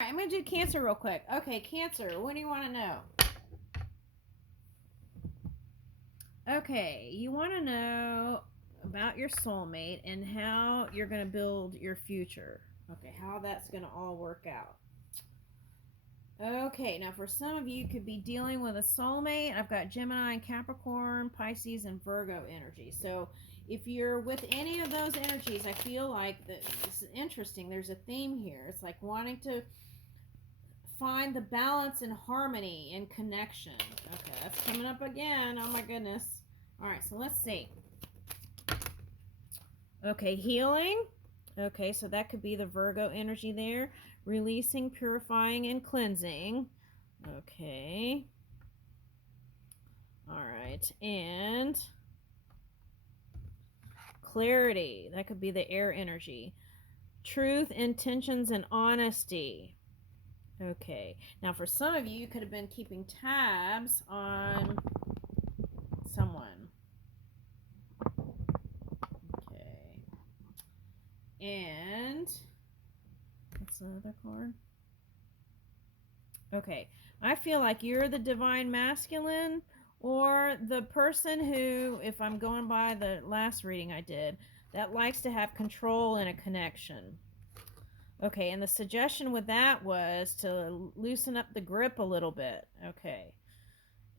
I'm going to do Cancer real quick. Okay, Cancer, what do you want to know? Okay, you want to know about your soulmate and how you're going to build your future. Okay, how that's going to all work out. Okay, now for some of you, could be dealing with a soulmate. I've got Gemini and Capricorn, Pisces, and Virgo energy. So if you're with any of those energies, I feel like this is interesting. There's a theme here. It's like wanting to find the balance and harmony and connection. Okay, that's coming up again. Oh my goodness. All right, so let's see. Okay, healing. Okay, so that could be the Virgo energy there. Releasing, purifying, and cleansing. Okay. All right, and clarity. That could be the air energy. Truth, intentions, and honesty. Okay, now for some of you, you could have been keeping tabs on someone. Okay. And what's the other card? Okay, I feel like you're the divine masculine or the person who, if I'm going by the last reading I did, that likes to have control in a connection. Okay, and the suggestion with that was to loosen up the grip a little bit. Okay.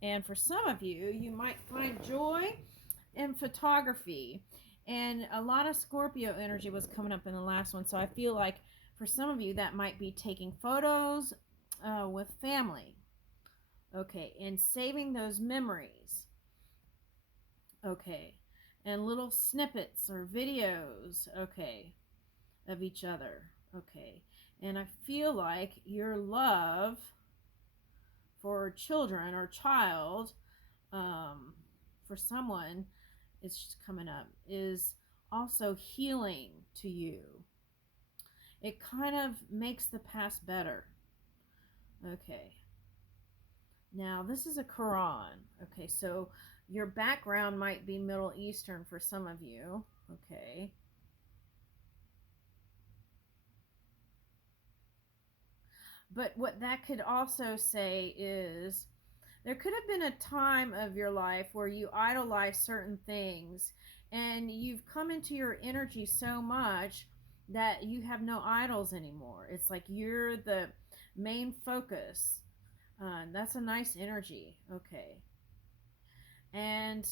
And for some of you, you might find joy in photography. And a lot of Scorpio energy was coming up in the last one. So I feel like for some of you, that might be taking photos with family. Okay, and saving those memories. Okay, and little snippets or videos, okay, of each other. Okay, and I feel like your love for children or child, for someone, it's just coming up, is also healing to you. It kind of makes the past better. Okay. Now, this is a Quran. Okay, so your background might be Middle Eastern for some of you. Okay. But what that could also say is there could have been a time of your life where you idolize certain things and you've come into your energy so much that you have no idols anymore. It's like you're the main focus. That's a nice energy. Okay. And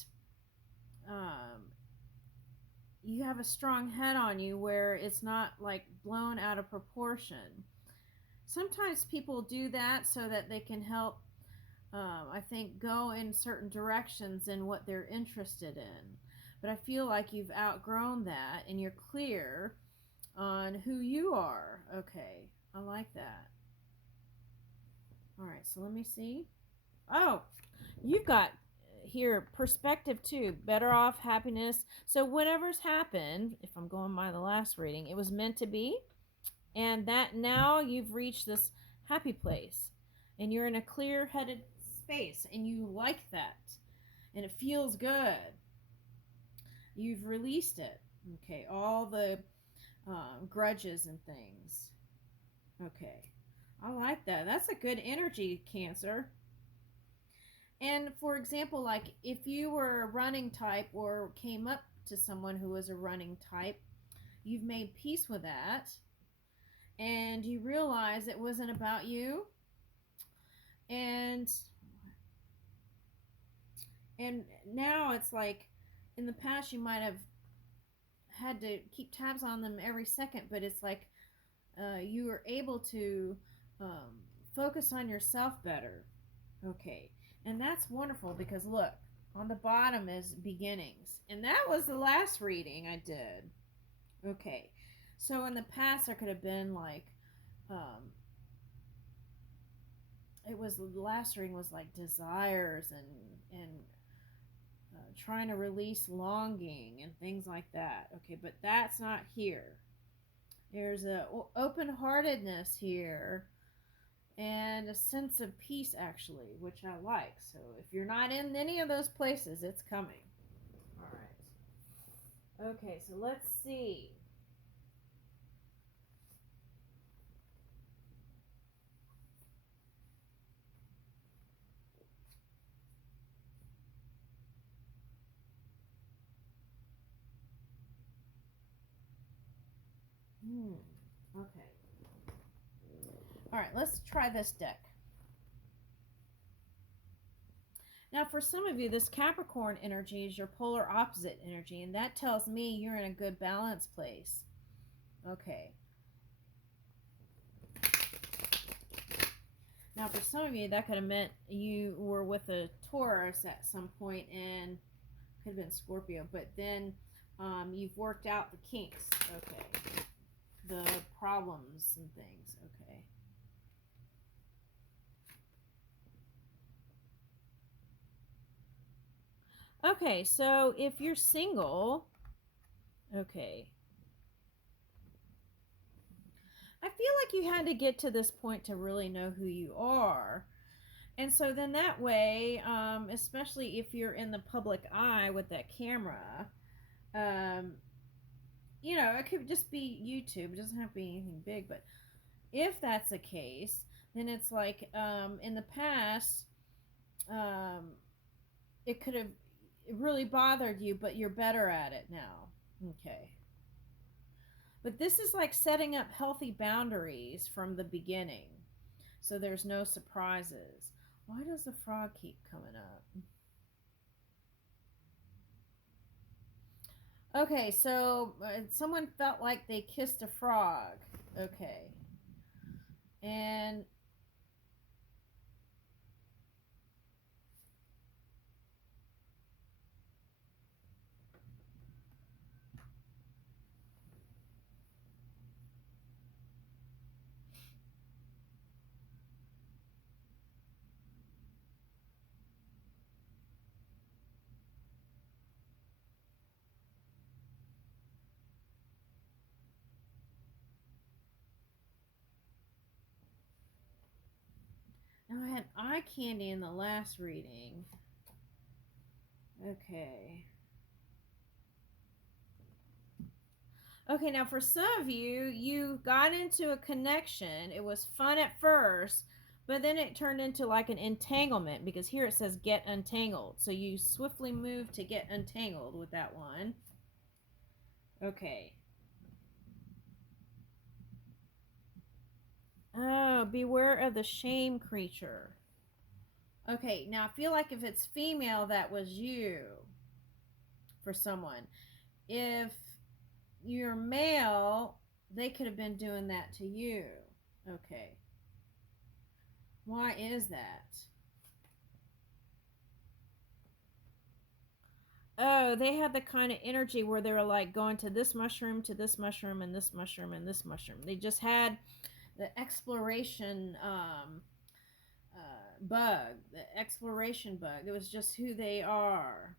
um, you have a strong head on you where it's not like blown out of proportion. Sometimes people do that so that they can help, I think, go in certain directions in what they're interested in. But I feel like you've outgrown that and you're clear on who you are. Okay, I like that. All right, so let me see. Oh, you've got here perspective too. Better off, happiness. So whatever's happened, if I'm going by the last reading, it was meant to be. And that now you've reached this happy place. And you're in a clear-headed space. And you like that. And it feels good. You've released it. Okay, all the grudges and things. Okay, I like that. That's a good energy, Cancer. And for example, like if you were a running type or came up to someone who was a running type, you've made peace with that and you realize it wasn't about you. And now it's like in the past you might have had to keep tabs on them every second, but it's like you were able to um, focus on yourself better. Okay, and that's wonderful because look, on the bottom is beginnings, and that was the last reading I did. Okay, so in the past there could have been like, it was the last reading was like desires and trying to release longing and things like that. Okay, but that's not here. There's a open-heartedness here and a sense of peace actually, which I like. So if you're not in any of those places, it's coming. All right. Okay, so let's see. Okay. All right, let's try this deck. Now, for some of you, this Capricorn energy is your polar opposite energy, and that tells me you're in a good balance place. Okay. Now, for some of you, that could have meant you were with a Taurus at some point, and could have been Scorpio, but then you've worked out the kinks. Okay. The problems and things. Okay. Okay, so if you're single, okay. I feel like you had to get to this point to really know who you are. And so then that way, especially if you're in the public eye with that camera, um, it could just be YouTube. It doesn't have to be anything big. But if that's the case, then it's like in the past, um, it could have really bothered you, but you're better at it now. Okay. But this is like setting up healthy boundaries from the beginning. So there's no surprises. Why does the frog keep coming up? Okay, so someone felt like they kissed a frog. Okay. And now I had eye candy in the last reading. Okay. Okay, now for some of you, you got into a connection. It was fun at first, but then it turned into like an entanglement because here it says get untangled. So you swiftly moved to get untangled with that one. Okay. Oh, beware of the shame creature. Okay, now I feel like if it's female, that was you for someone. If you're male, they could have been doing that to you. Okay. Why is that? Oh, they had the kind of energy where they were like going to this mushroom, to this mushroom, and this mushroom, and this mushroom. They just had the exploration bug, the exploration bug. It was just who they are.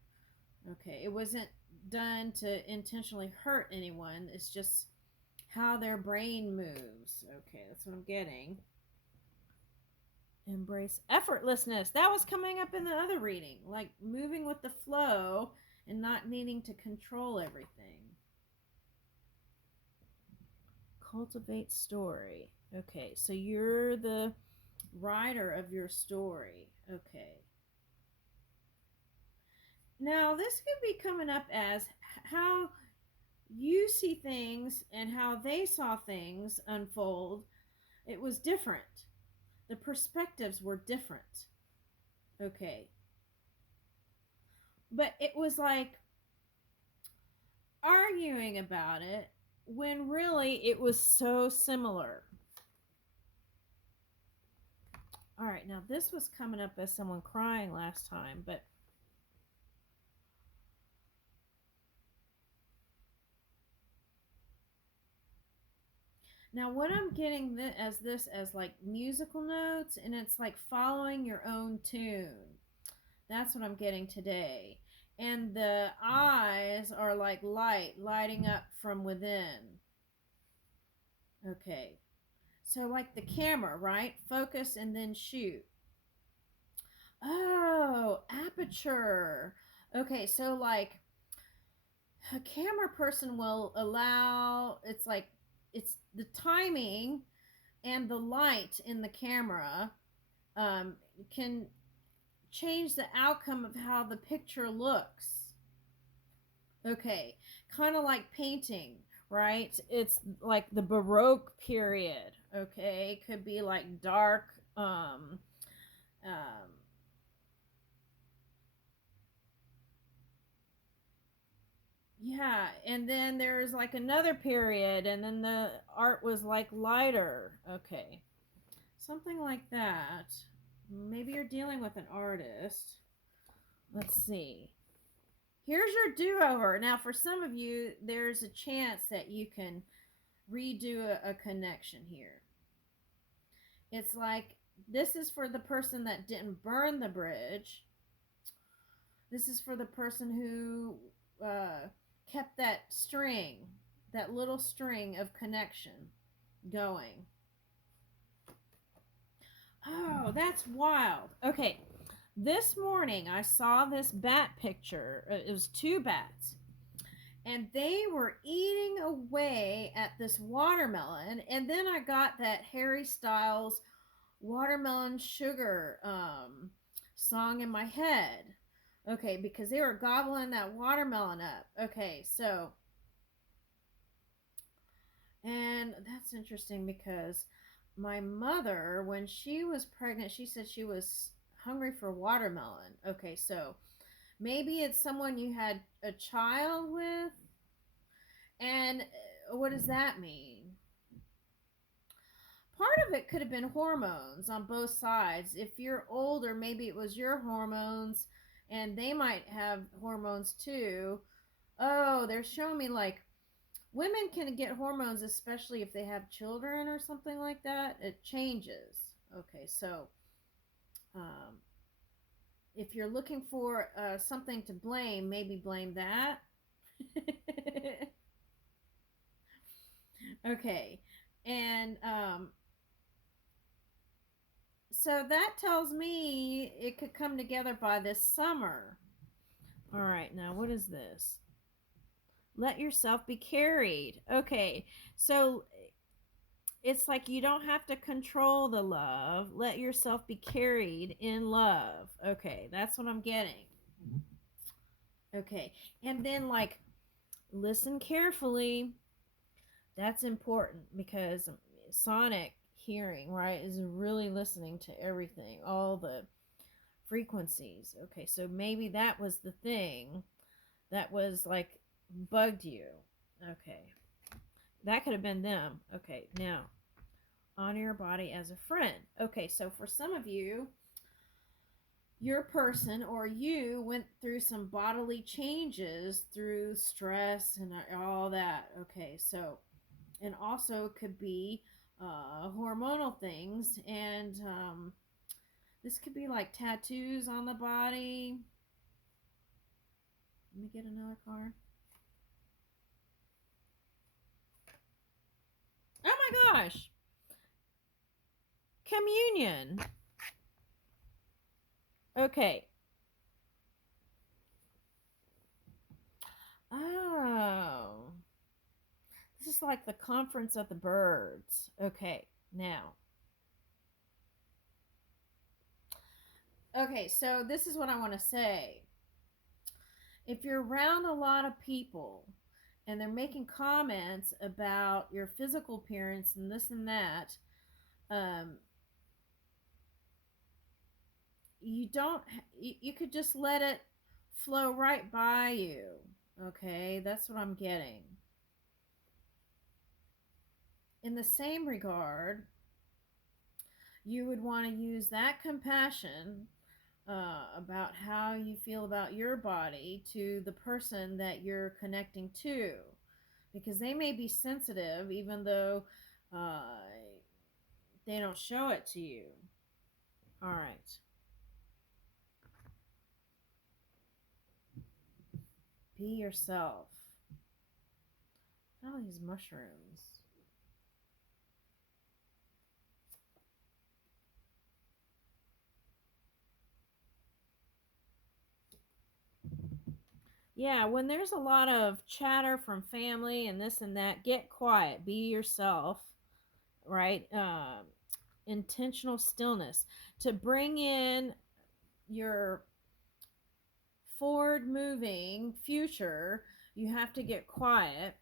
Okay, it wasn't done to intentionally hurt anyone. It's just how their brain moves. Okay, that's what I'm getting. Embrace effortlessness. That was coming up in the other reading. Like moving with the flow and not needing to control everything. Cultivate story. Okay, so you're the writer of your story. Okay. Now, this could be coming up as how you see things and how they saw things unfold. It was different. The perspectives were different. Okay. But it was like arguing about it when really it was so similar. All right, now this was coming up as someone crying last time, but now what I'm getting as like musical notes, and it's like following your own tune. That's what I'm getting today. And the eyes are like lighting up from within. Okay. So like the camera, right? Focus and then shoot. Oh, aperture. Okay, so like a camera person will allow, it's the timing and the light in the camera can change the outcome of how the picture looks. Okay, kind of like painting, right? It's like the Baroque period, okay? Could be like dark, um, yeah, and then there's like another period, and then the art was like lighter, okay? Something like that. Maybe you're dealing with an artist. Let's see. Here's your do over. Now, for some of you, there's a chance that you can redo a connection here. It's like this is for the person that didn't burn the bridge. This is for the person who kept that string, that little string of connection going. Oh, that's wild. Okay, this morning I saw this bat picture. It was two bats, and they were eating away at this watermelon. And then I got that Harry Styles watermelon sugar song in my head. Okay, because they were gobbling that watermelon up. Okay, so, and that's interesting because my mother, when she was pregnant, she said she was hungry for watermelon. Okay, so maybe it's someone you had a child with. And what does that mean? Part of it could have been hormones on both sides. If you're older, maybe it was your hormones, and they might have hormones too. Oh, they're showing me like women can get hormones, especially if they have children or something like that. It changes. Okay, so um, if you're looking for something to blame, maybe blame that. Okay, and so that tells me it could come together by this summer. All right, now what is this? Let yourself be carried. Okay, so it's like you don't have to control the love. Let yourself be carried in love. Okay, that's what I'm getting. Okay, and then like listen carefully. That's important because sonic hearing, right, is really listening to everything, all the frequencies. Okay, so maybe that was the thing that was like bugged you. Okay, that could have been them. Okay, now honor your body as a friend. Okay, so for some of you, your person or you went through some bodily changes through stress and all that. Okay, so, and also it could be hormonal things, and this could be like tattoos on the body. Let me get another card. Oh my gosh! Communion. Okay. Oh. This is like the conference of the birds. Okay, now. Okay, so this is what I want to say. If you're around a lot of people and they're making comments about your physical appearance and this and that, um, you don't, you could just let it flow right by you. Okay, that's what I'm getting. In the same regard, you would want to use that compassion about how you feel about your body to the person that you're connecting to, because they may be sensitive even though uh, they don't show it to you. All right. Be yourself. All these mushrooms. Yeah, when there's a lot of chatter from family and this and that, get quiet. Be yourself, right? Intentional stillness to bring in your forward moving future. You have to get quiet.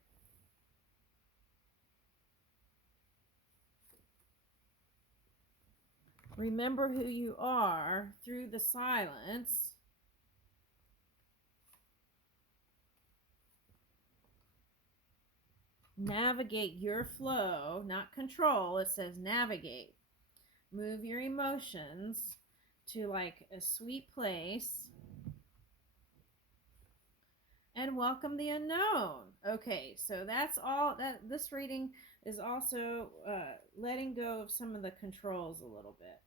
Remember who you are through the silence. Navigate your flow, not control. It says navigate. Move your emotions to like a sweet place and welcome the unknown. Okay, so that's all that this reading is also letting go of some of the controls a little bit.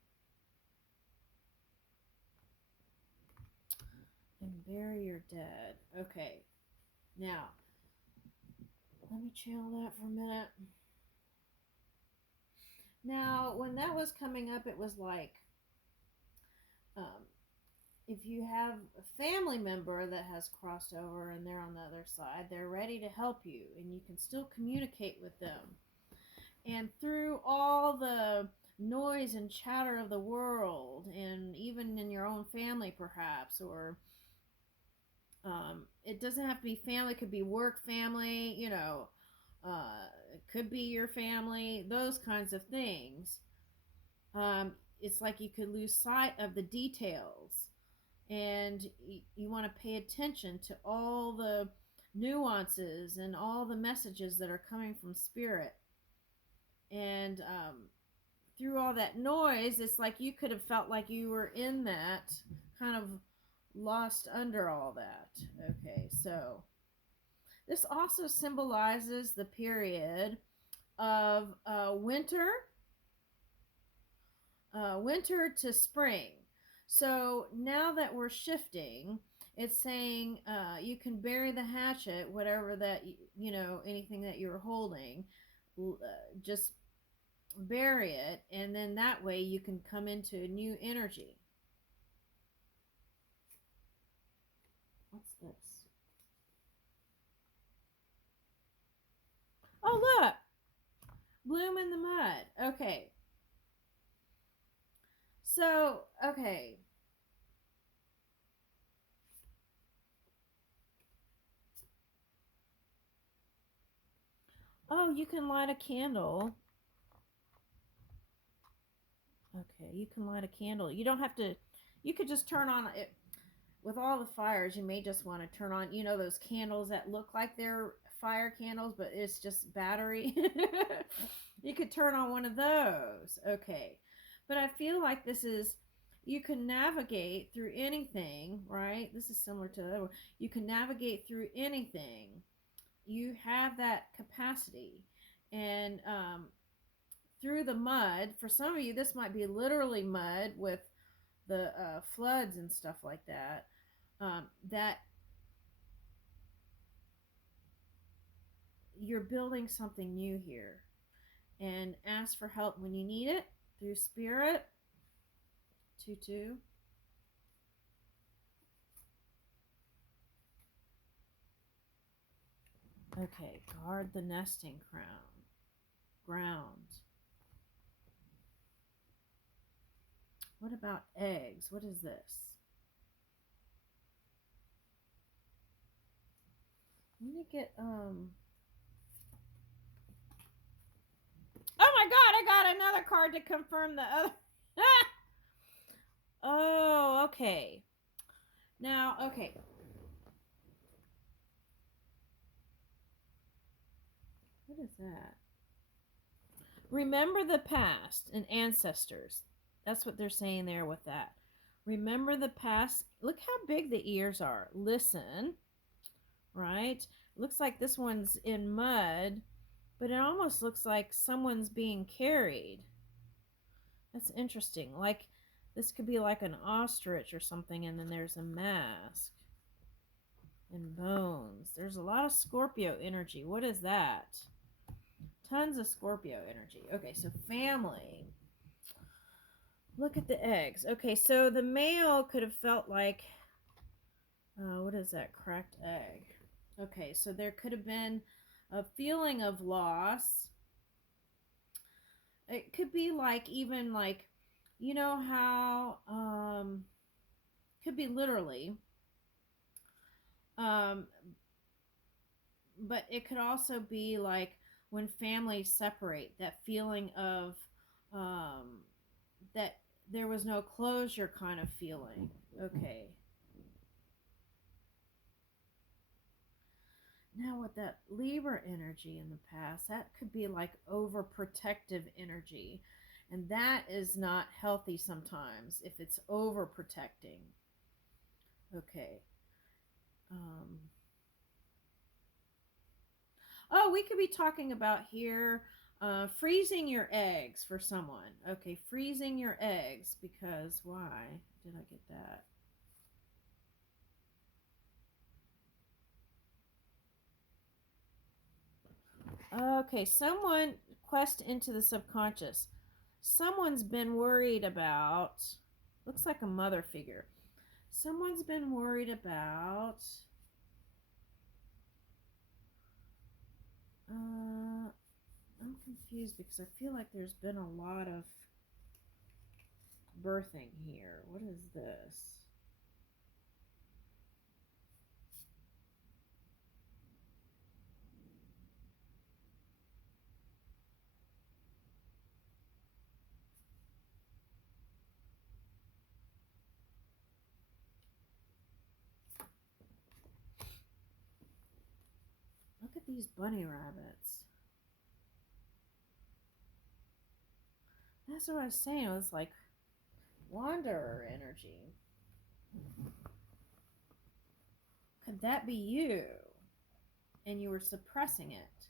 And bury your dead. Okay, now let me channel that for a minute. Now, when that was coming up, it was like if you have a family member that has crossed over and they're on the other side, they're ready to help you and you can still communicate with them. And through all the noise and chatter of the world, and even in your own family, perhaps, or it doesn't have to be family, it could be work family, it could be your family, those kinds of things. It's like you could lose sight of the details, and you want to pay attention to all the nuances and all the messages that are coming from spirit. And through all that noise, it's like you could have felt like you were in that, kind of lost under all that. Okay, so this also symbolizes the period of winter to spring. So now that we're shifting, it's saying you can bury the hatchet, whatever that, anything that you're holding, just bury it, and then that way you can come into a new energy. What's this? Oh, look! Bloom in the mud. Okay. So, okay. Oh, you can light a candle. Okay, you can light a candle. You don't have to, you could just turn on it. With all the fires, you may just want to turn on, those candles that look like they're fire candles, but it's just battery. You could turn on one of those. Okay. But I feel like this is, you can navigate through anything, right? This is similar to the other one. You can navigate through anything. You have that capacity. And through the mud, for some of you, this might be literally mud with the floods and stuff like that. That you're building something new here, and ask for help when you need it through spirit. 2-2. Okay, guard the nesting ground. What about eggs? What is this? Let me get Oh my god, I got another card to confirm the other. Oh, okay. Now, okay. What is that? Remember the past and ancestors. That's what they're saying there with that. Remember the past. Look how big the ears are. Listen, right? Looks like this one's in mud, but it almost looks like someone's being carried. That's interesting. Like, this could be like an ostrich or something, and then there's a mask and bones. There's a lot of Scorpio energy. What is that? Tons of Scorpio energy. Okay, so family. Look at the eggs. Okay, so the male could have felt like, what is that? Cracked egg. Okay, so there could have been a feeling of loss. It could be like, even like, how, could be literally, but it could also be like when families separate, that feeling of, that there was no closure kind of feeling. Okay. Now, with that Libra energy in the past, that could be like overprotective energy. And that is not healthy sometimes if it's overprotecting. Okay. Um, oh, we could be talking about here freezing your eggs for someone. Okay, freezing your eggs because why did I get that? Okay, someone quest into the subconscious. Someone's been worried about, looks like a mother figure. Someone's been worried about, I'm confused because I feel like there's been a lot of birthing here. What is this? Look at these bunny rabbits. That's what I was saying. It was like wanderer energy. Could that be you? And you were suppressing it.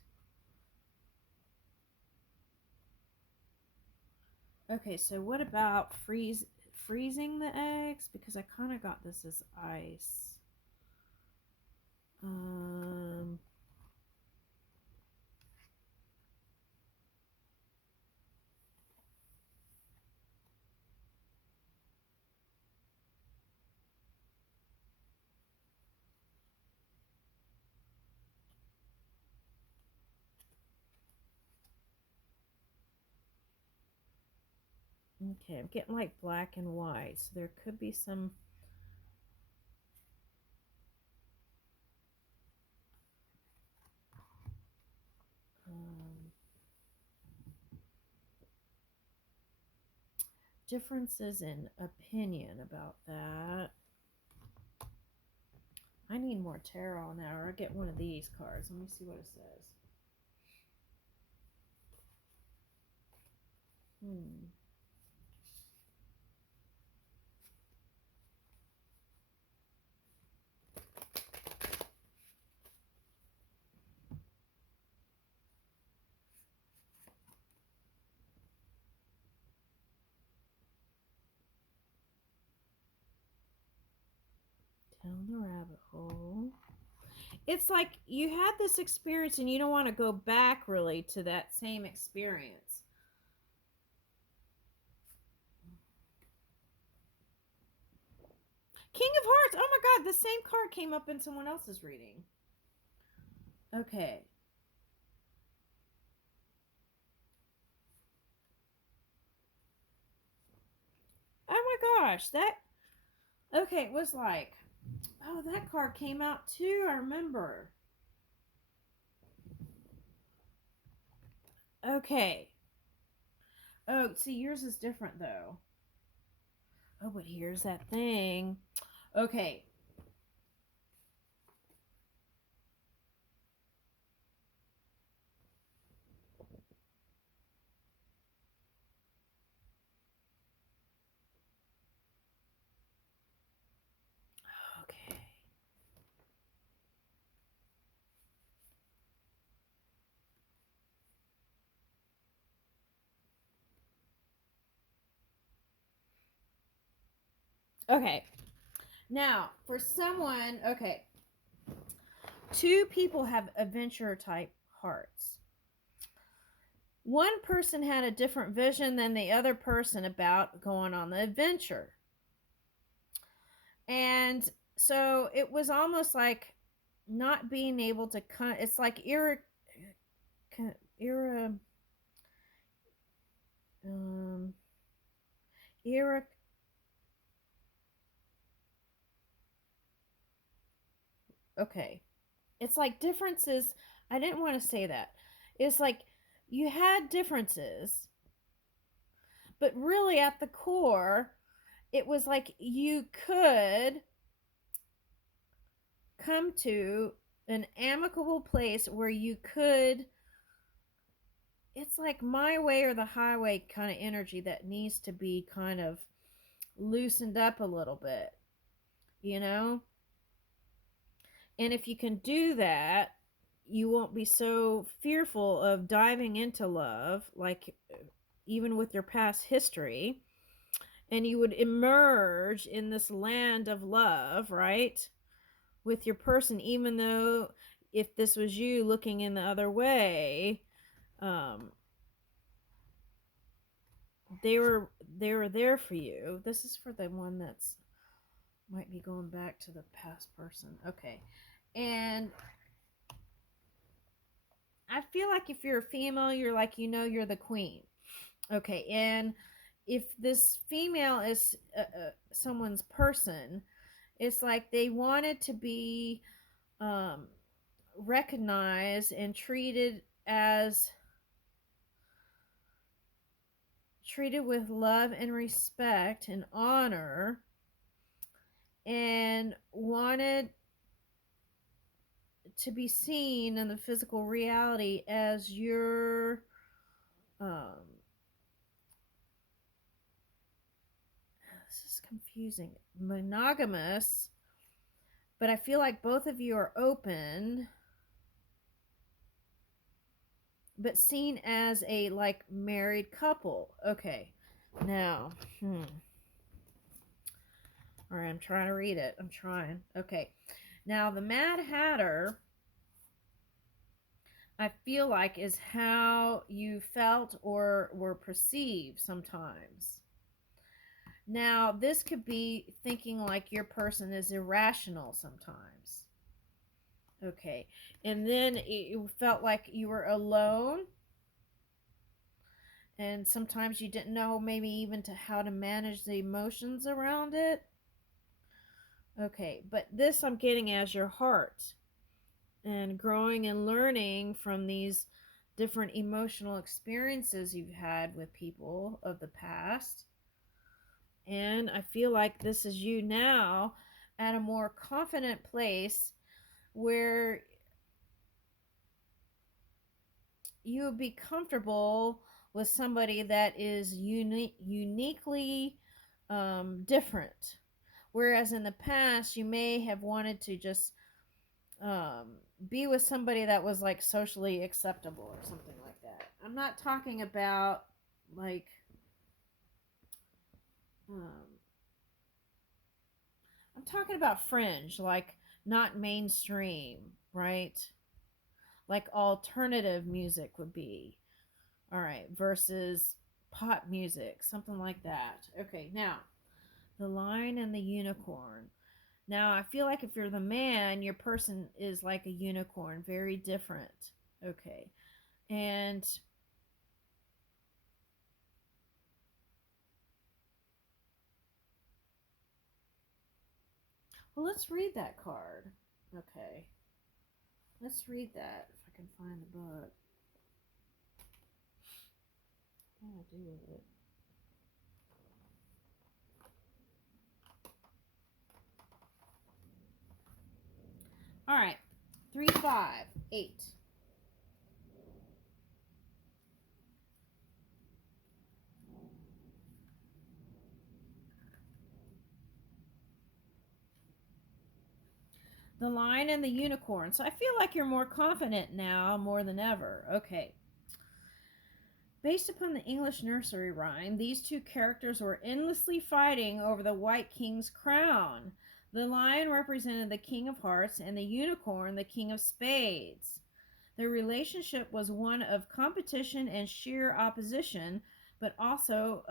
Okay, so what about freezing the eggs? Because I kind of got this as ice. Um, okay, I'm getting like black and white, so there could be some. Um, Differences in opinion about that. I need more tarot now, or I get one of these cards. Let me see what it says. Hmm. Down the rabbit hole. It's like you had this experience and you don't want to go back really to that same experience. King of Hearts. Oh my god, the same card came up in someone else's reading. Okay. Oh my gosh, that okay, it was like oh, that card came out too. I remember. Okay. Oh, see, yours is different though. Oh, but here's that thing. Okay. Okay. Okay. Now, for someone, okay, two people have adventure type hearts. One person had a different vision than the other person about going on the adventure. And so it was almost like not being able to it's like era um era okay. It's like differences. I didn't want to say that. It's like you had differences, But really, at the core, it was like you could come to an amicable place where you could, it's like my way or the highway kind of energy that needs to be kind of loosened up a little bit, you know? And if you can do that, you won't be so fearful of diving into love, like even with your past history. And you would emerge in this land of love, right? With your person, even though if this was you looking in the other way, um, they were there for you. This is for the one that's might be going back to the past person. Okay. And I feel like if you're a female, you're like, you're the queen. Okay. And if this female is someone's person, it's like they wanted to be um, recognized and treated with love and respect and honor, and wanted to be seen in the physical reality as your this is confusing, monogamous, but I feel like both of you are open but seen as a like married couple. Okay. Now, all right, I'm trying to read it. I'm trying. Okay. Now, the Mad Hatter, I feel like, is how you felt or were perceived sometimes. Now, this could be thinking like your person is irrational sometimes. Okay. And then it felt like you were alone. And sometimes you didn't know maybe even to how to manage the emotions around it. Okay. But this I'm getting as your heart. And growing and learning from these different emotional experiences you've had with people of the past. And I feel like this is you now at a more confident place where you would be comfortable with somebody that is uniquely different. Whereas in the past, you may have wanted to just um, be with somebody that was like socially acceptable or something like that. I'm not talking about like I'm talking about fringe, like not mainstream, right? Like alternative music would be. All right, versus pop music, something like that. Okay, now, the Lion and the Unicorn. Now, I feel like if you're the man, your person is like a unicorn, very different. Okay. And well, let's read that card. Okay. Let's read that if I can find the book. What do I do with it? All right. 3, 5, 8. The Lion and the Unicorn. So I feel like you're more confident now more than ever. Okay. Based upon the English nursery rhyme, these two characters were endlessly fighting over the White King's crown. The lion represented the King of Hearts and the unicorn the King of Spades. Their relationship was one of competition and sheer opposition, but also